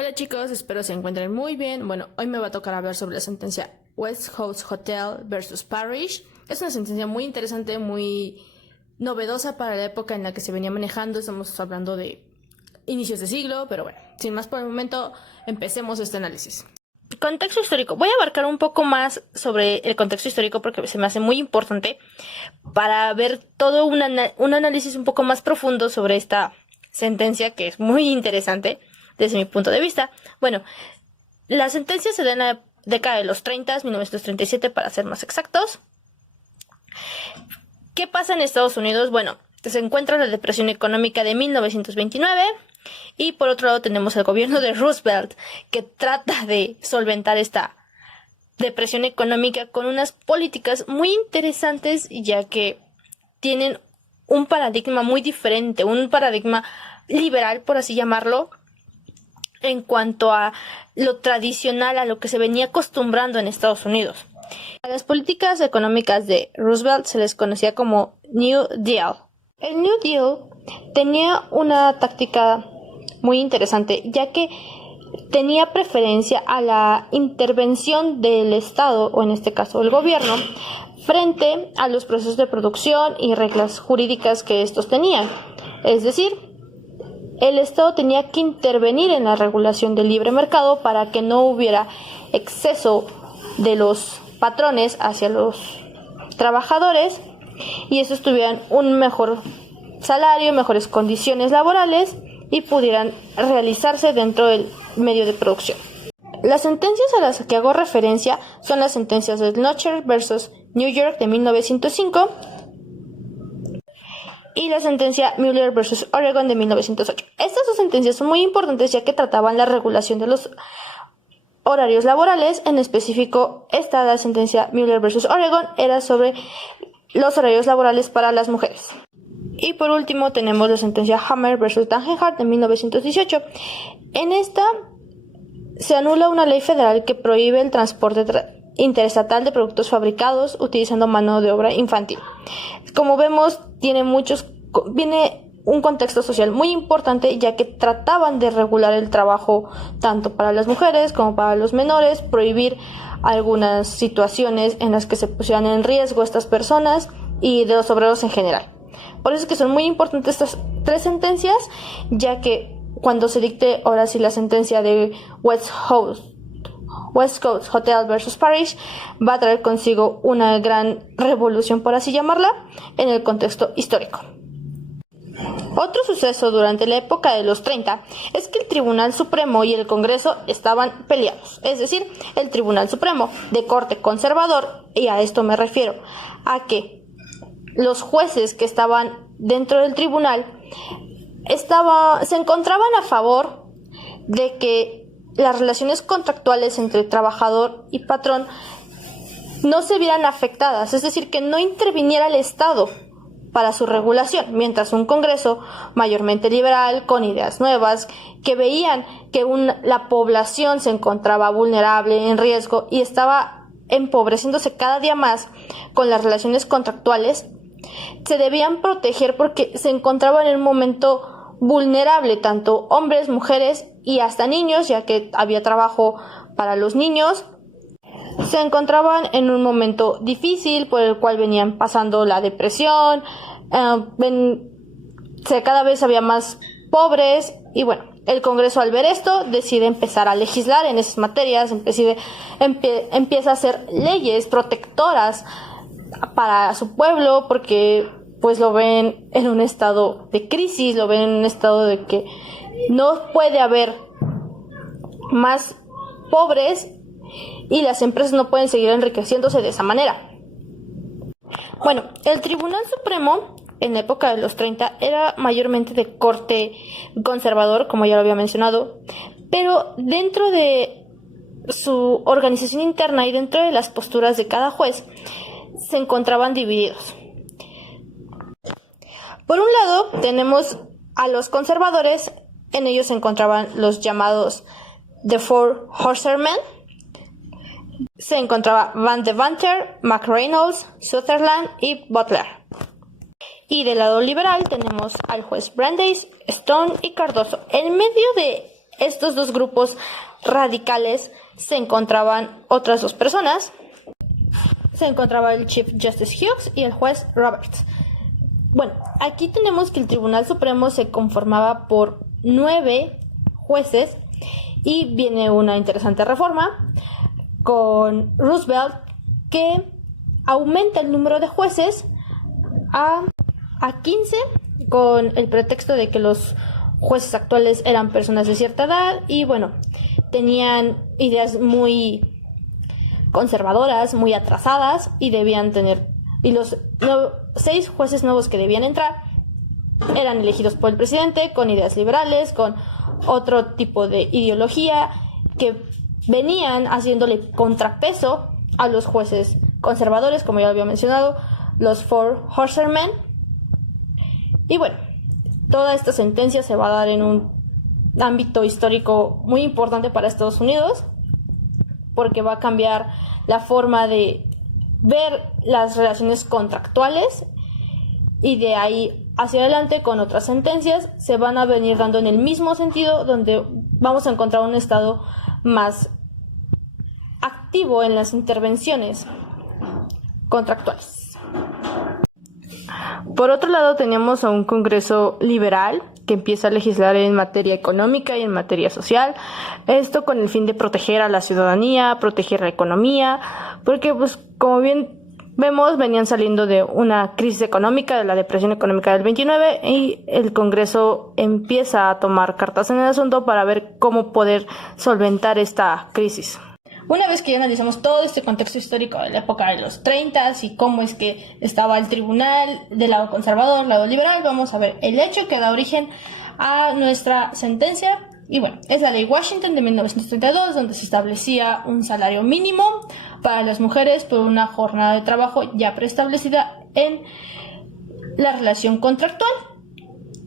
Hola chicos, espero se encuentren muy bien. Bueno, hoy me va a tocar hablar sobre la sentencia West Coast Hotel versus Parrish. Es una sentencia muy interesante, muy novedosa para la época en la que se venía manejando. Estamos hablando de inicios de siglo, pero bueno, sin más por el momento, empecemos este análisis. Contexto histórico. Voy a abarcar un poco más sobre el contexto histórico porque se me hace muy importante para ver todo un análisis un poco más profundo sobre esta sentencia que es muy interesante desde mi punto de vista. Bueno, la sentencia se da en la década de los 30, 1937 para ser más exactos. ¿Qué pasa en Estados Unidos? Bueno, se encuentra la depresión económica de 1929 y por otro lado tenemos el gobierno de Roosevelt que trata de solventar esta depresión económica con unas políticas muy interesantes ya que tienen un paradigma muy diferente, un paradigma liberal por así llamarlo, en cuanto a lo tradicional, a lo que se venía acostumbrando en Estados Unidos. A las políticas económicas de Roosevelt se les conocía como New Deal. El New Deal tenía una táctica muy interesante, ya que tenía preferencia a la intervención del Estado, o en este caso el gobierno, frente a los procesos de producción y reglas jurídicas que estos tenían. Es decir, el Estado tenía que intervenir en la regulación del libre mercado para que no hubiera exceso de los patrones hacia los trabajadores y estos tuvieran un mejor salario, mejores condiciones laborales y pudieran realizarse dentro del medio de producción. Las sentencias a las que hago referencia son las sentencias de Notcher versus New York de 1905 y la sentencia Mueller versus Oregon de 1908. Estas dos sentencias son muy importantes ya que trataban la regulación de los horarios laborales. En específico, la sentencia Mueller versus Oregon era sobre los horarios laborales para las mujeres. Y por último tenemos la sentencia Hammer versus Dagenhart de 1918. En esta se anula una ley federal que prohíbe el transporte interestatal de productos fabricados utilizando mano de obra infantil. Como vemos, viene un contexto social muy importante ya que trataban de regular el trabajo tanto para las mujeres como para los menores, prohibir algunas situaciones en las que se pusieran en riesgo estas personas y de los obreros en general. Por eso es que son muy importantes estas tres sentencias, ya que cuando se dicte ahora sí la sentencia de West Coast Hotel versus Parrish va a traer consigo una gran revolución, por así llamarla, en el contexto histórico. Otro suceso durante la época de los 30 es que el Tribunal Supremo y el Congreso estaban peleados, es decir, el Tribunal Supremo de corte conservador, y a esto me refiero a que los jueces que estaban dentro del tribunal se encontraban a favor de que las relaciones contractuales entre trabajador y patrón no se vieran afectadas, es decir, que no interviniera el Estado para su regulación, mientras un Congreso mayormente liberal, con ideas nuevas, que veían que la población se encontraba vulnerable, en riesgo y estaba empobreciéndose cada día más con las relaciones contractuales, se debían proteger porque se encontraban en un momento vulnerable, tanto hombres, mujeres y hasta niños, ya que había trabajo para los niños. Se encontraban en un momento difícil por el cual venían pasando la depresión, cada vez había más pobres y bueno, el Congreso al ver esto decide empezar a legislar en esas materias, empieza a hacer leyes protectoras para su pueblo porque pues lo ven en un estado de crisis, lo ven en un estado de que no puede haber más pobres y las empresas no pueden seguir enriqueciéndose de esa manera. Bueno, el Tribunal Supremo en la época de los 30 era mayormente de corte conservador, como ya lo había mencionado, pero dentro de su organización interna y dentro de las posturas de cada juez se encontraban divididos. Por un lado tenemos a los conservadores, en ellos se encontraban los llamados The Four Horsemen, se encontraba Van Devanter, McReynolds, Sutherland y Butler. Y del lado liberal tenemos al juez Brandeis, Stone y Cardoso. En medio de estos dos grupos radicales se encontraban otras dos personas. Se encontraba el Chief Justice Hughes y el juez Roberts. Bueno, aquí tenemos que el Tribunal Supremo se conformaba por 9 jueces y viene una interesante reforma con Roosevelt que aumenta el número de jueces a 15 con el pretexto de que los jueces actuales eran personas de cierta edad y bueno, tenían ideas muy conservadoras, muy atrasadas y debían tener, y los 6 jueces nuevos que debían entrar eran elegidos por el presidente con ideas liberales, con otro tipo de ideología que venían haciéndole contrapeso a los jueces conservadores, como ya lo había mencionado, los Four Horsemen. Y bueno, toda esta sentencia se va a dar en un ámbito histórico muy importante para Estados Unidos, porque va a cambiar la forma de ver las relaciones contractuales y de ahí hacia adelante con otras sentencias se van a venir dando en el mismo sentido, donde vamos a encontrar un estado más activo en las intervenciones contractuales. Por otro lado, teníamos a un Congreso liberal que empieza a legislar en materia económica y en materia social, esto con el fin de proteger a la ciudadanía, proteger la economía, porque pues como bien vemos venían saliendo de una crisis económica, de la depresión económica del 29 y el Congreso empieza a tomar cartas en el asunto para ver cómo poder solventar esta crisis. Una vez que ya analizamos todo este contexto histórico de la época de los 30 y cómo es que estaba el tribunal del lado conservador, lado liberal, vamos a ver el hecho que da origen a nuestra sentencia. Y bueno, es la ley Washington de 1932, donde se establecía un salario mínimo para las mujeres por una jornada de trabajo ya preestablecida en la relación contractual.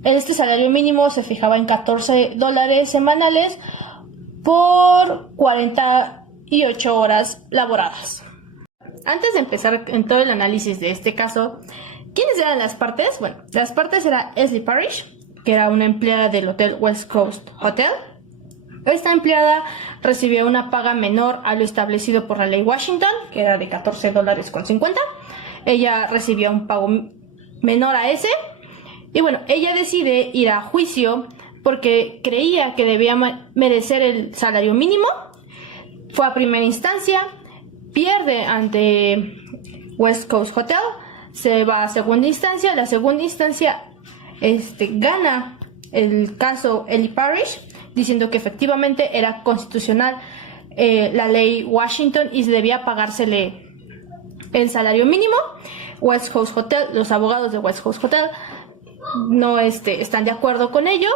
Este salario mínimo se fijaba en $14 semanales por 48 horas laboradas. Antes de empezar en todo el análisis de este caso, ¿quiénes eran las partes? Bueno, las partes era Leslie Parrish, que era una empleada del Hotel West Coast Hotel. Esta empleada recibía una paga menor a lo establecido por la ley Washington, que era de $14.50. Ella recibía un pago menor a ese. Y bueno, ella decide ir a juicio porque creía que debía merecer el salario mínimo. Fue a primera instancia, pierde ante West Coast Hotel, se va a segunda instancia. La segunda instancia gana el caso Ellie Parrish, diciendo que efectivamente era constitucional la ley Washington y debía pagársele el salario mínimo. West Coast Hotel, los abogados de West Coast Hotel no están de acuerdo con ello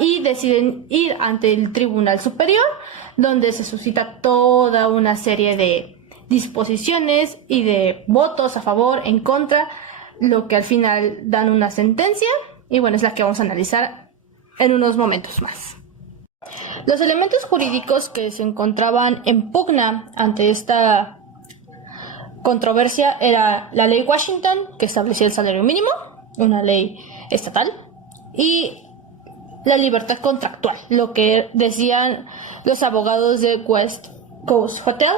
y deciden ir ante el Tribunal Superior, donde se suscita toda una serie de disposiciones y de votos a favor, en contra, lo que al final dan una sentencia, y bueno, es la que vamos a analizar en unos momentos más. Los elementos jurídicos que se encontraban en pugna ante esta controversia era la ley Washington, que establecía el salario mínimo, una ley estatal, y la libertad contractual, lo que decían los abogados de West Coast Hotel.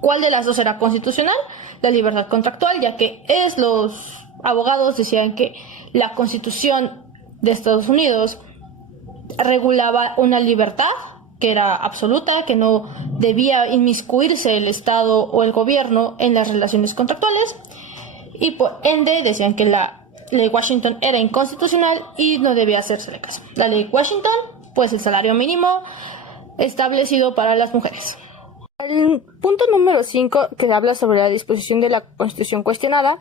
¿Cuál de las dos era constitucional? La libertad contractual, ya que los abogados decían que la Constitución de Estados Unidos regulaba una libertad que era absoluta, que no debía inmiscuirse el Estado o el gobierno en las relaciones contractuales, y por ende decían que la ley Washington era inconstitucional y no debía hacérsele caso. La ley Washington, pues el salario mínimo establecido para las mujeres. El punto número 5, que habla sobre la disposición de la Constitución cuestionada,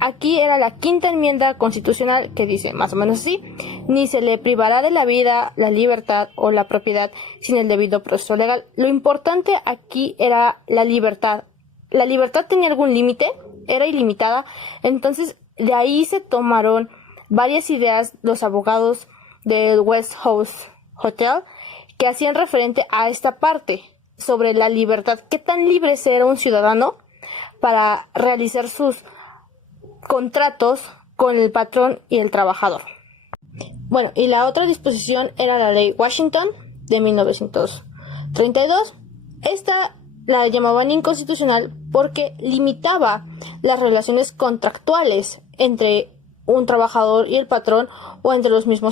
aquí era la quinta enmienda constitucional, que dice más o menos así: ni se le privará de la vida, la libertad o la propiedad sin el debido proceso legal. Lo importante aquí era la libertad. La libertad tenía algún límite, era ilimitada, entonces de ahí se tomaron varias ideas los abogados del West Coast Hotel que hacían referente a esta parte sobre la libertad. ¿Qué tan libre será un ciudadano para realizar sus contratos con el patrón y el trabajador? Bueno, y la otra disposición era la ley Washington, de 1932. Esta la llamaban inconstitucional porque limitaba las relaciones contractuales entre un trabajador y el patrón o entre los mismos